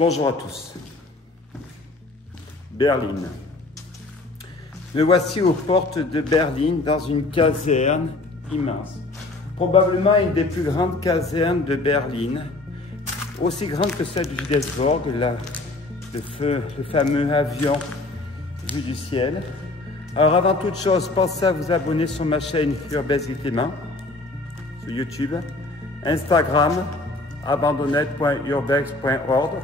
Bonjour à tous. Berlin. Me voici aux portes de Berlin dans une caserne immense. Probablement une des plus grandes casernes de Berlin, aussi grande que celle du Judelsburg, le fameux avion vu du ciel. Alors avant toute chose, pensez à vous abonner sur ma chaîne Urbex Guittemin, sur YouTube, Instagram, abandonnette.urbex.org.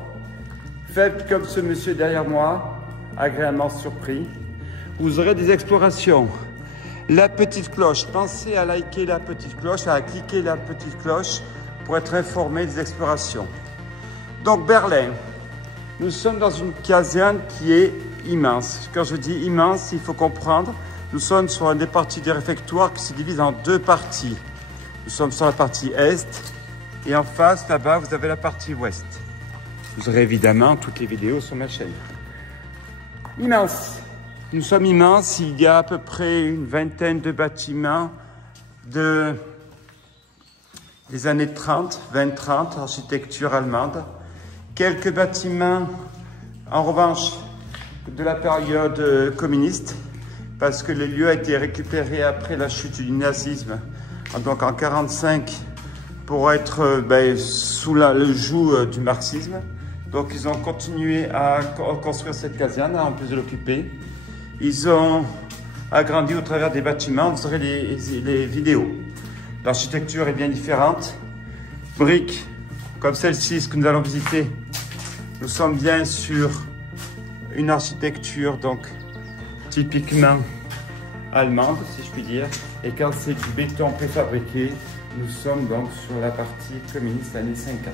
Faites comme ce monsieur derrière moi, agréablement surpris. Vous aurez des explorations. La petite cloche, pensez à liker la petite cloche, à cliquer la petite cloche pour être informé des explorations. Donc Berlin, nous sommes dans une caserne qui est immense. Quand je dis immense, il faut comprendre, nous sommes sur une des parties du réfectoire qui se divise en deux parties. Nous sommes sur la partie est et en face, là-bas, vous avez la partie ouest. Vous aurez évidemment toutes les vidéos sur ma chaîne. Immense. Nous sommes immenses. Il y a à peu près une vingtaine de bâtiments des années 30, 20-30, architecture allemande. Quelques bâtiments, en revanche, de la période communiste, parce que le lieu a été récupéré après la chute du nazisme, donc en 1945, pour être sous le joug du marxisme. Donc ils ont continué à construire cette caserne, en plus de l'occuper. Ils ont agrandi au travers des bâtiments, vous aurez les vidéos. L'architecture est bien différente. Briques, comme celle-ci, ce que nous allons visiter. Nous sommes bien sur une architecture donc typiquement allemande, si je puis dire. Et quand c'est du béton préfabriqué, nous sommes donc sur la partie communiste années 50.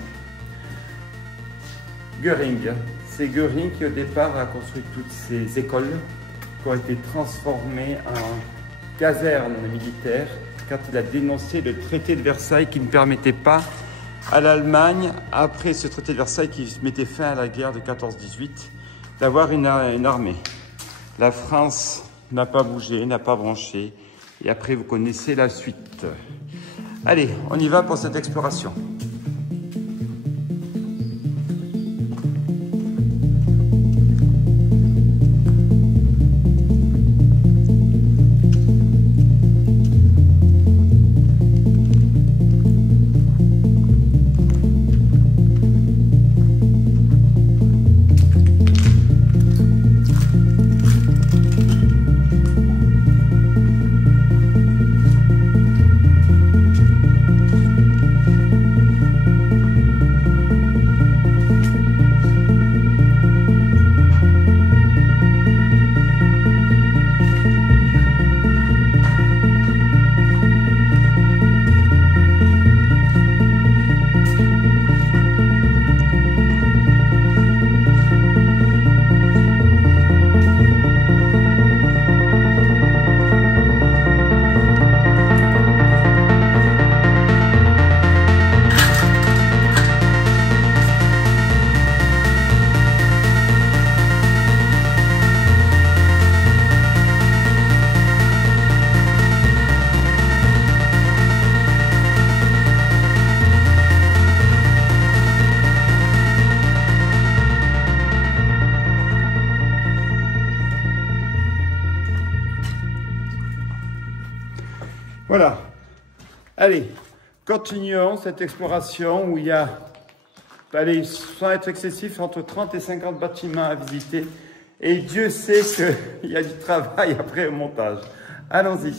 Göring, c'est Göring qui au départ a construit toutes ces écoles qui ont été transformées en casernes militaires quand il a dénoncé le traité de Versailles qui ne permettait pas à l'Allemagne, après ce traité de Versailles qui mettait fin à la guerre de 14-18, d'avoir une armée. La France n'a pas bougé, n'a pas branché, et après vous connaissez la suite. Allez, on y va pour cette exploration. Voilà. Allez, continuons cette exploration où il y a, allez, sans être excessif, entre 30 et 50 bâtiments à visiter. Et Dieu sait qu'il y a du travail après au montage. Allons-y.